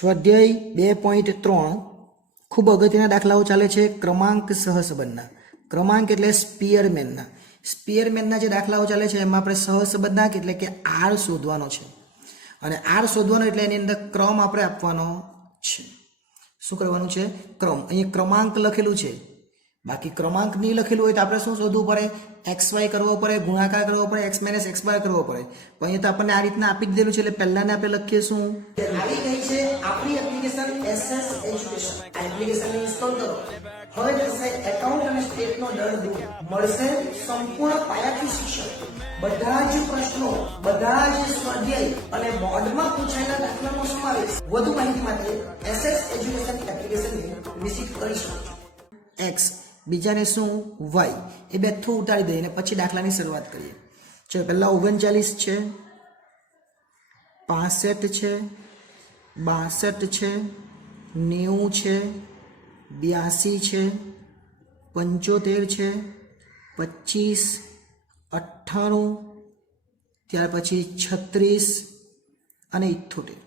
સ્વાધ્યાય 2.3 ખૂબ અગત્યના દાખલાઓ ચાલે છે ક્રમાંક સહસંબંધના. ક્રમાંક એટલે સ્પીયરમેનના જે દાખલાઓ ચાલે છે એમાં આપણે સહસંબંધના એટલે કે આર શોધવાનો છે અને આર શોધવાનો એટલે એની અંદર ક્રમ આપણે આપવાનો છે. શું કરવાનું છે? ક્રમ. અહીંયા ક્રમાંક લખેલું છે, બાકી ક્રમાંક નહીં લખેલું હોય તો આપણે શું શોધવું પડે? XY કરવો પડે, ગુણાકાર કરવો પડે, X - X બાર કરવો પડે. પણ અહીંયા તો આપણને આ રીતના આપી જ દેલું છે એટલે પહેલાને આપણે લખીએ શું? આવી ગઈ છે આપણી એપ્લિકેશન SS એજ્યુકેશન. આ એપ્લિકેશનને ઇન્સ્ટોલ કરો. હવે થશે એકાઉન્ટ અને સ્ટેટનો દર દૂર. મળશે સંપૂર્ણ પાયાથી શિક્ષણ. બધા જ પ્રશ્નો, બધા જ સ્વાધ્યાય અને બોર્ડમાં પૂછાયેલા દાખલાનો સમાવેશ. વધુ માહિતી માટે SS એજ્યુકેશન એપ્લિકેશનને વિઝિટ કરી શકો છો. X બીજાને શું? Y. એ બેઠું ઉતારી દઈએ અને પછી દાખલાની શરૂઆત કરીએ. ચલો પહેલા 39 છે, 65 છે, 62 છે, 90 છે, 82 છે, 75 છે, 25, 98, ત્યાર પછી 36 અને 78.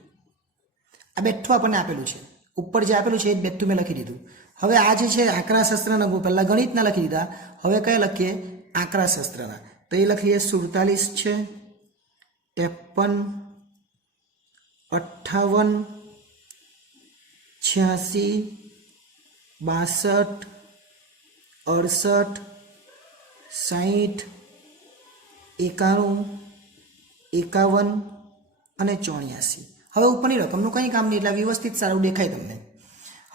આ બેઠું આપણને આપેલું છે. ઉપર જે આપેલું છે એ બેઠું મેં લખી દીધું. હવે આ જે છે આંકડા શાસ્ત્રના પહેલા ગણિતના લખી દીધા, હવે કયા લખીએ? આંકડા શાસ્ત્રના. તો એ લખીએ 47 છે, 53, 58, 86, 62, 68, 60, 91, 51 અને 84. હવે ઉપરની રકમનું કંઈ કામ નહીં એટલે વ્યવસ્થિત સારું દેખાય તમને.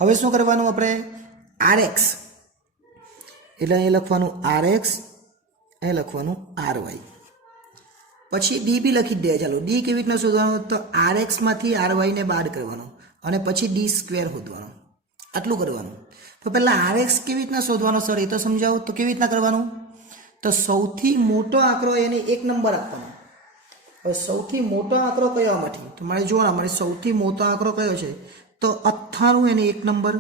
હવે શું કરવાનું? આપણે RX એટલે અહીં લખવાનું RX, અહીં લખવાનું RY. પછી D બી લખી દે. ચાલો D કેવી રીતના શોધવાનું? તો RX માંથી RY ને બાદ કરવાનો અને પછી D સ્ક્વેર શોધવાનો. આટલું કરવાનું. તો પહેલાં RX કેવી રીતના શોધવાનો સર એ તો સમજાવો. તો કેવી રીતના કરવાનું? તો સૌથી મોટો આંકડો એને 1 નંબર આપવાનો. હવે સૌથી મોટો આંકડો કયામાંથી? તો મારે જોવાનો, મારે સૌથી મોટો આંકડો કયો છે? તો 98 એને 1 નંબર.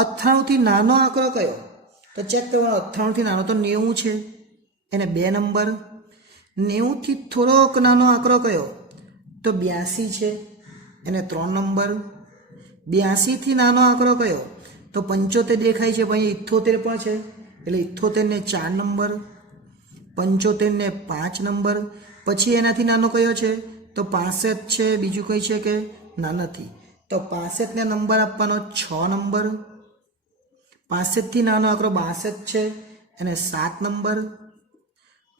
98 થી નાનો આંકડો કયો? તો ચેક કરવાનો. 98 થી નાનો તો 90 છે, એને 2 નંબર. 90 થી થોડોક નાનો આંકડો કયો? તો 82 છે, એને 3 નંબર. 82 થી નાનો આંકડો કયો? તો 75 દેખાય છે, પણ અહીં 78 પણ છે એટલે 78 ને 4 નંબર, 75 ને 5 નંબર. પછી એનાથી નાનો કયો છે? તો 65 છે. બીજું કઈ છે કે? ના, નથી. તો 65 ને નંબર આપવાનો 6 નંબર. 65 થી નાનો આંકડો 62 છે, એને 7 નંબર.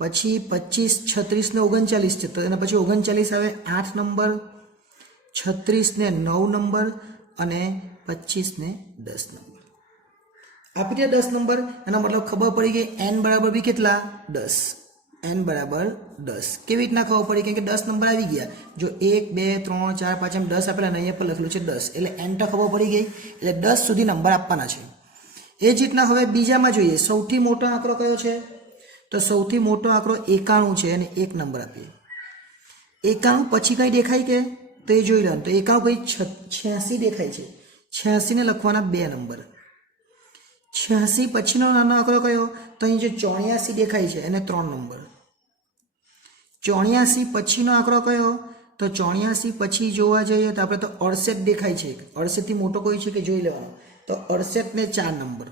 પછી 25, 36 ને 39 છે તો એના પછી 39 આવે 8 નંબર, 36 ને 9 નંબર અને 25 ને 10 નંબર. આપી દે 10 નંબર. એનો મતલબ ખબર પડી ગઈ n બરાબર બી કેટલા? 10. n બરાબર 10. કેવી રીતના ખબર પડી? કેમ કે 10 નંબર આવી ગયા. જો 1, 2, 3, 4, 5 એમ 10 આપેલા અને અહીંયા પર લખેલું છે 10 એટલે n તો ખબર પડી ગઈ. એટલે 10 સુધી નંબર આપવાના છે. એ જ રીતના હવે બીજામાં જોઈએ. સૌથી મોટો આંકડો કયો છે? તો સૌથી મોટો આંકડો 91 છે અને 1 નંબર આપીએ. 91 પછી કંઈ દેખાય કે? તો એ જોઈ લો. તો 91 પછી 86 દેખાય છે. 86 ને લખવાના 2 નંબર. 86 પછીનો નાનો આંકડો કયો? તો અહીં જે 84 દેખાય છે એને 3 નંબર. 84 પછીનો આંકડો કયો? તો 84 પછી જોવા જઈએ તો આપણે તો 68 દેખાય છે. 68 થી મોટો કોઈ છે કે જોઈ લેવાનો. તો 68 ને 4 નંબર.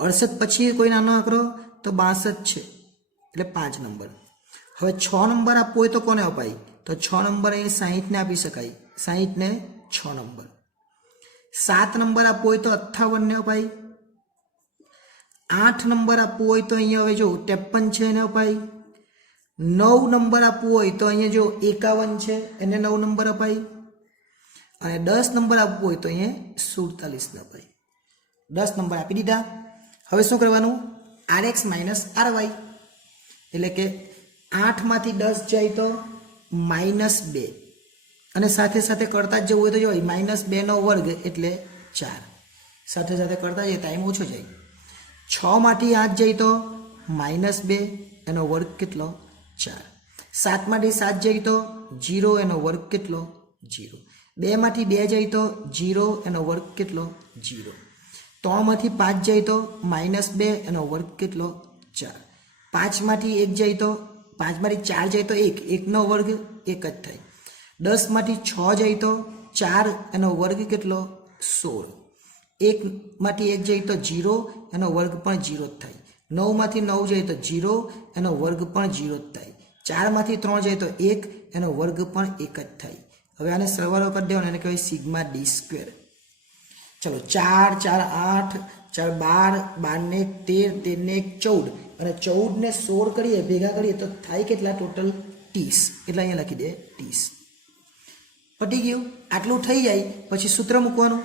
68 પછી કોઈ નાનો આંકડો? તો 62 છે એટલે 5 નંબર. હવે 6 નંબર આપવો હોય તો કોને અપાય? તો 6 નંબર અહીં 60 ને આપી શકાય. 60 ને 6 નંબર. 7 નંબર આપવો હોય તો 58 ને અપાય. 8 નંબર આપવું હોય તો અહીંયા હવે જો 53 છે એને અપાય. 9 નંબર આપવું હોય તો અહીંયા જો 51 છે એને 9 નંબર અપાય. અને 10 નંબર આપવું હોય તો અહીંયા 47 ને અપાય. 10 નંબર આપી દીધા. હવે શું કરવાનું? RX - RY એટલે કે 8 માંથી 10 જાય તો -2 અને સાથે સાથે કરતા જ જવું હોય તો જો -2 નો વર્ગ એટલે 4. સાથે સાથે કરતા જઈએ ટાઈમ ઓછો જાય. 6 માંથી 8 જાય તો -2 એનો વર્ગ કેટલો? 4. 7 માંથી 7 જાય તો 0 એનો વર્ગ કેટલો? 0. 2 માંથી 2 જાય તો 0 એનો વર્ગ કેટલો? 0. 3 માંથી 5 જાય તો -2 એનો વર્ગ કેટલો? 4. 5 માંથી 1 જાય તો 5 માંથી 4 જાય તો 1, 1 નો વર્ગ 1 જ થાય. 10માંથી 6 જાય તો 4, એનો વર્ગ કેટલો? 16. 1માંથી 1 જાય તો 0, એનો વર્ગ પણ 0 જ થાય. 9માંથી 9 જાય તો 0, એનો વર્ગ પણ 0 જ થાય. 4માંથી 3 જાય તો 1, એનો વર્ગ પણ 1 જ થાય. હવે આને સરવાળો કરી દેવાનો, એને કહેવાય સિગ્મા ડી સ્ક્વેર. ચલો 4 4 8 4 12, 12 ને 13, 13 ને 14, અને 14 ને 16 કરીએ ભેગા કરીએ તો થાય કેટલા ટોટલ? 30. એટલે અહીંયા લખી દે 30. પટી ગયું. આટલું થઈ જાય પછી સૂત્ર મૂકવાનું,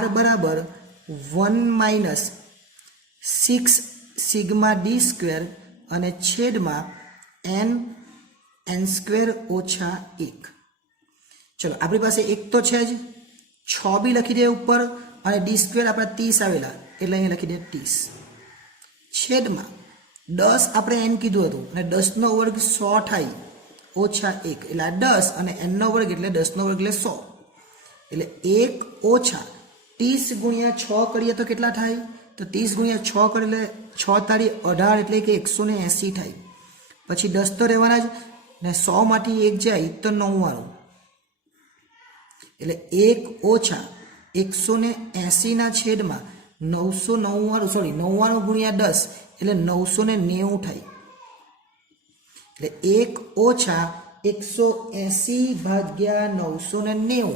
r બરાબર 1 - 6 સિગ્મા ડી સ્ક્વેર અને છેદમાં n સ્ક્વેર ઓછા 1. ચલો આપણી પાસે 1 તો છે જ, 6 બી લખી દે ઉપર, અને ડી સ્ક્વેર આપણા 30 આવેલા એટલે અહીંયા લખી દે 30. છેદમાં 10 આપણે n કીધું હતું, અને 10 નો વર્ગ 100 થાય ઓછા 1, એટલે આ 10 અને n નો વર્ગ એટલે 10 નો વર્ગ એટલે 100. એટલે 1 ઓછા 30 ગુણ્યા 6 કરીએ તો કેટલા થાય? તો 30 ગુણ્યા 6 કરીએ એટલે 6 તારી 18, એટલે કે 180 થાય. પછી 10 તો રહેવાના જ, ને 100 માંથી 1 જાય તો 99. એટલે 1 ઓછા 180 ના છેદમાં 99 ગુણ્યા 10 એટલે 990 થાય. એટલે 1 ઓછા 180 ભાગ્યા 990,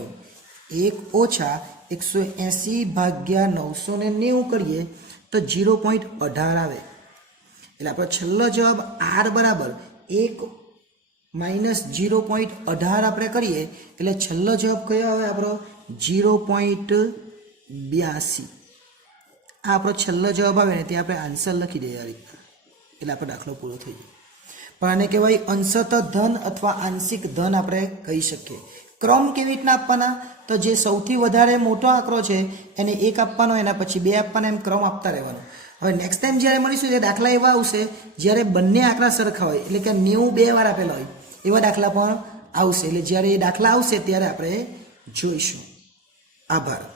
1 ઓછા 180 ભાગ્યા 990 કરીએ તો 0.18 આવે. એટલે આપણો છેલ્લો જવાબ r બરાબર 1 માઇનસ 0.18 આપણે કરીએ એટલે છેલ્લો જવાબ કયો આવે આપણો? 0.82. આ આપણો છેલ્લો જવાબ આવે ને ત્યાં આપણે આન્સર લખી દઈએ આ રીતના, એટલે આપણો દાખલો પૂરો થઈ જાય. પણ આને કહેવાય અંશતઃ ધન અથવા આંશિક ધન આપણે કહી શકીએ. ક્રમ કેવી રીતના આપવાના? તો જે સૌથી વધારે મોટો આંકડો છે એને 1 આપવાનો, એના પછી 2 આપવાના, એમ ક્રમ આપતા રહેવાનો. હવે નેક્સ્ટ ટાઈમ જ્યારે મળીશું ત્યારે દાખલા એવા આવશે જ્યારે બંને આંકડા સરખા હોય, એટલે કે 90 2 વાર આપેલા હોય એવા દાખલા પણ આવશે. એટલે જ્યારે એ દાખલા આવશે ત્યારે આપણે જોઈશું. આભાર.